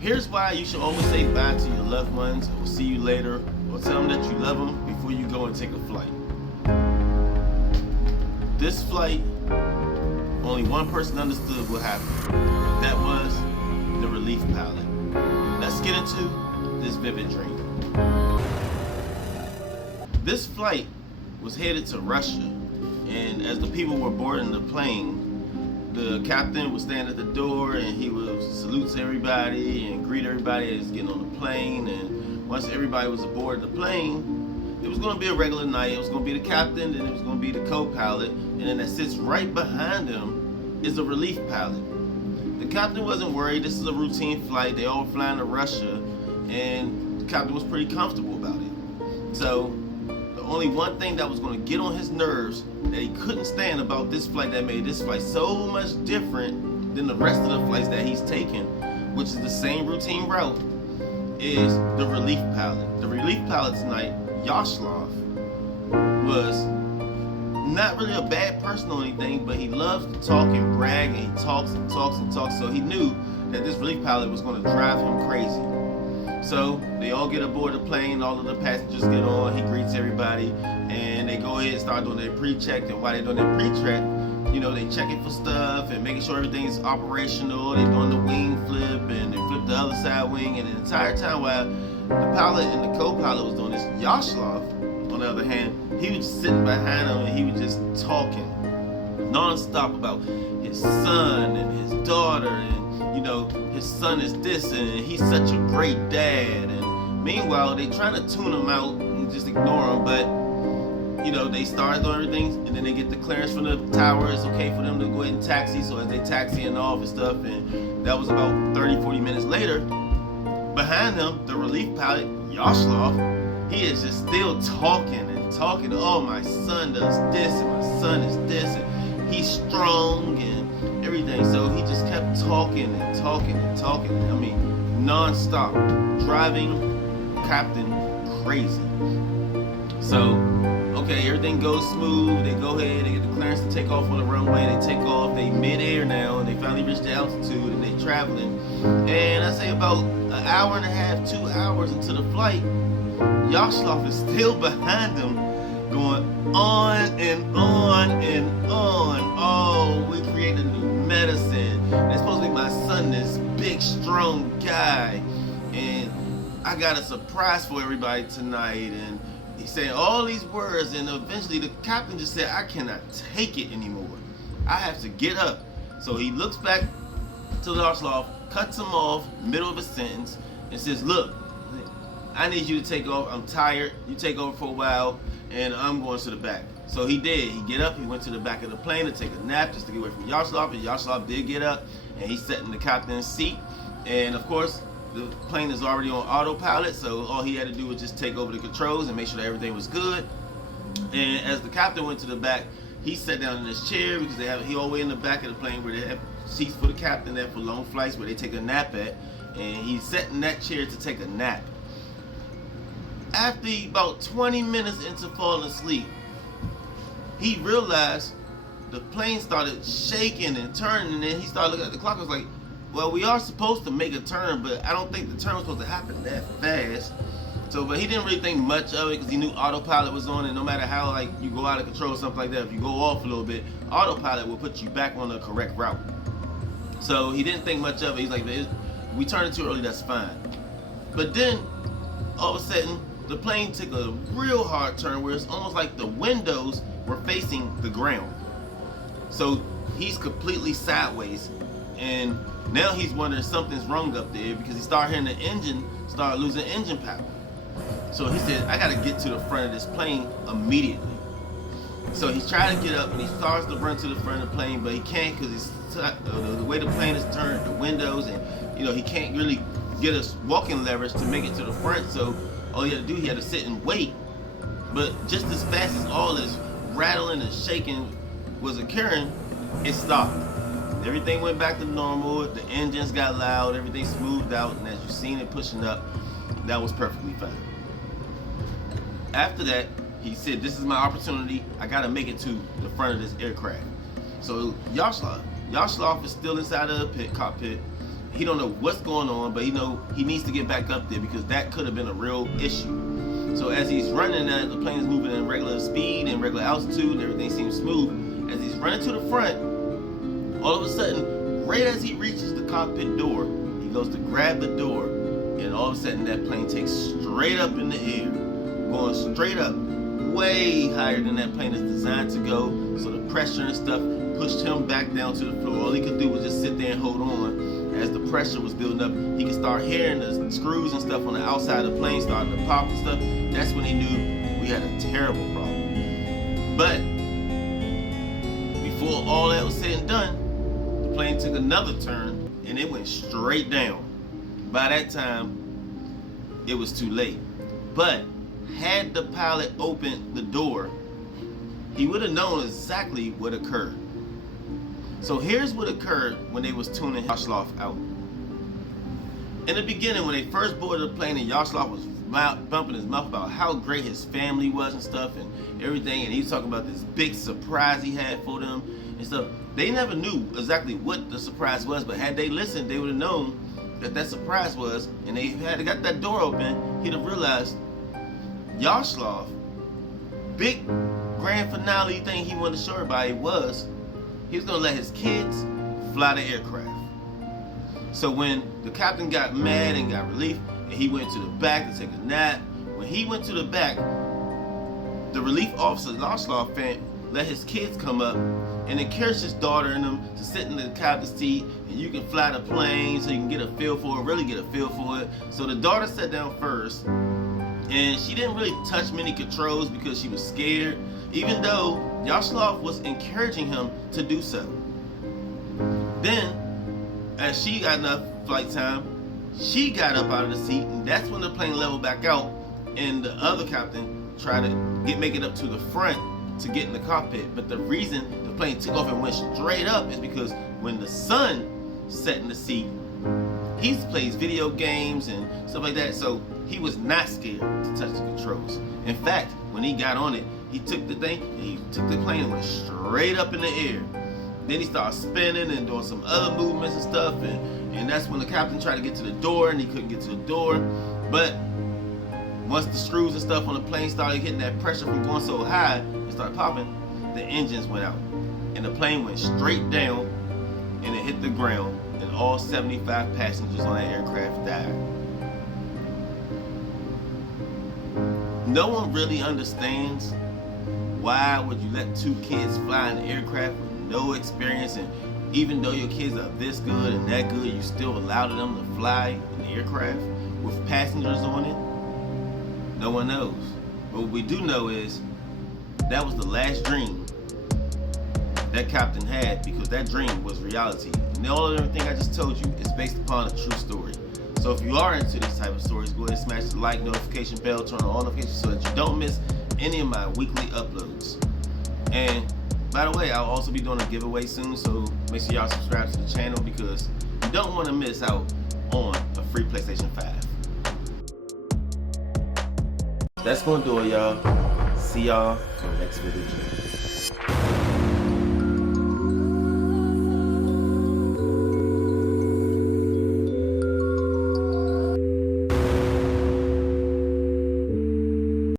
Here's why you should always say bye to your loved ones, or see you later, or tell them that you love them before you go and take a flight. This flight, only one person understood what happened. That was the relief pilot. Let's get into this vivid dream. This flight was headed to Russia, and as the people were boarding the plane, the captain would stand at the door and he would salute to everybody and greet everybody as getting on the plane. And once everybody was aboard the plane, it was going to be a regular night. It was going to be the captain, and it was going to be the co-pilot, and then that sits right behind him is a relief pilot. The captain wasn't worried. This is a routine flight. They all flying to Russia, and the captain was pretty comfortable about it. So the only one thing that was going to get on his nerves that he couldn't stand about this flight, that made this flight so much different than the rest of the flights that he's taken, which is the same routine route, is the relief pilot. The relief pilot tonight, Yaroslav, was not really a bad person or anything, but he loves to talk and brag, and he talks and talks and talks, so he knew that this relief pilot was going to drive him crazy. So they all get aboard the plane, all of the passengers get on, he greets everybody, and they go ahead and start doing their pre-check. And while they're doing their pre-check, they checking for stuff and making sure everything's operational. They're doing the wing flip, and they flip the other side wing, and the entire time while the pilot and the co-pilot was doing this, Yaroslav, on the other hand, he was sitting behind him and he was just talking non-stop about his son and his daughter, and his son is this and he's such a great dad. And meanwhile, they trying to tune him out and just ignore him, but they start doing everything, and then they get the clearance from the tower. It's okay for them to go ahead and taxi. So as they taxiing off and stuff, and that was about 30-40 minutes later, behind them, the relief pilot, Yaroslav, he is just still talking and talking. Oh, my son does this, and my son is this, and he's strong and everything. So he just kept talking and talking and talking. I mean, non-stop, driving Captain crazy. So, okay, everything goes smooth. They go ahead, they get the clearance to take off on the runway. They take off, they mid-air now, and they finally reach the altitude, and they traveling. And I say about an hour and a half, 2 hours into the flight, Yaroslav is still behind them, going on and on and on. Oh, we created a new medicine. It's supposed to be my son, this big, strong guy. And I got a surprise for everybody tonight. And he's saying all these words, and eventually the captain just said, I cannot take it anymore. I have to get up. So he looks back to Yaroslav, cuts him off, middle of a sentence, and says, look, I need you to take off. I'm tired. You take over for a while, and I'm going to the back. So he did. He get up. He went to the back of the plane to take a nap just to get away from Yaroslav. And Yaroslav did get up, and he sat in the captain's seat. And of course, the plane is already on autopilot, so all he had to do was just take over the controls and make sure that everything was good. And as the captain went to the back, he sat down in his chair, because he all the way in the back of the plane where they have seats for the captain there for long flights where they take a nap at. And he sat in that chair to take a nap. After about 20 minutes into falling asleep, he realized the plane started shaking and turning, and then he started looking at the clock. I was like, well, we are supposed to make a turn, but I don't think the turn was supposed to happen that fast. So, but he didn't really think much of it, because he knew autopilot was on, and no matter how you go out of control or something like that, if you go off a little bit, autopilot will put you back on the correct route. So he didn't think much of it. He's like, we turned it too early, that's fine. But then, all of a sudden, the plane took a real hard turn where it's almost like the windows were facing the ground. So he's completely sideways, and now he's wondering something's wrong up there, because he started hearing the engine start losing engine power. So he said, I gotta get to the front of this plane immediately. So he's trying to get up, and he starts to run to the front of the plane, but he can't, because the way the plane is turned, the windows, and he can't really get us walking leverage to make it to the front. So all he had to do, he had to sit and wait. But just as fast as all this rattling and shaking was occurring, it stopped. Everything went back to normal. The engines got loud. Everything smoothed out. And as you've seen it pushing up, that was perfectly fine. After that, he said, this is my opportunity. I got to make it to the front of this aircraft. So Yaroslav is still inside of the cockpit. He don't know what's going on, but he needs to get back up there because that could have been a real issue. So as he's running, the plane is moving at regular speed and regular altitude, and everything seems smooth. As he's running to the front, all of a sudden, right as he reaches the cockpit door, he goes to grab the door, and all of a sudden that plane takes straight up in the air, going straight up, way higher than that plane is designed to go. So the pressure and stuff pushed him back down to the floor. All he could do was just sit there and hold on. As the pressure was building up, he could start hearing the screws and stuff on the outside of the plane starting to pop and stuff. That's when he knew we had a terrible problem. But before all that was said and done, the plane took another turn and it went straight down. By that time, it was too late. But had the pilot opened the door, he would have known exactly what occurred. So here's what occurred when they was tuning Aeroflot out. In the beginning, when they first boarded the plane and Aeroflot was bumping his mouth about how great his family was and stuff and everything, and he was talking about this big surprise he had for them and stuff, they never knew exactly what the surprise was, but had they listened, they would have known that surprise was, and they had got that door open, he'd have realized Aeroflot, big grand finale thing he wanted to show everybody was he was gonna let his kids fly the aircraft. So when the captain got mad and got relief, and he went to the back to take a nap, when he went to the back, the relief officer, Aeroflot fan, let his kids come up and encouraged his daughter and them to sit in the captain's seat, and you can fly the plane so you can get a feel for it, really get a feel for it. So the daughter sat down first, and she didn't really touch many controls because she was scared, even though Aeroflot was encouraging him to do so. Then, as she got enough flight time, she got up out of the seat, and that's when the plane leveled back out, and the other captain tried to make it up to the front to get in the cockpit. But the reason the plane took off and went straight up is because when the son sat in the seat, he plays video games and stuff like that, so he was not scared to touch the controls. In fact, when he got on it, he took the plane and went straight up in the air. Then he started spinning and doing some other movements and stuff, and that's when the captain tried to get to the door and he couldn't get to the door. But once the screws and stuff on the plane started hitting that pressure from going so high and started popping, the engines went out and the plane went straight down and it hit the ground, and all 75 passengers on that aircraft died. No one really understands why would you let two kids fly in an aircraft with no experience, and even though your kids are this good and that good, you still allowed them to fly in the aircraft with passengers on it? No one knows. But what we do know is that was the last dream that captain had, because that dream was reality. And all of everything I just told you is based upon a true story. So if you are into these type of stories, go ahead and smash the like, notification bell, turn on all notifications so that you don't miss any of my weekly uploads. And by the way, I'll also be doing a giveaway soon, so make sure y'all subscribe to the channel because you don't want to miss out on a free PlayStation 5. That's gonna do it, y'all. See y'all in the next video.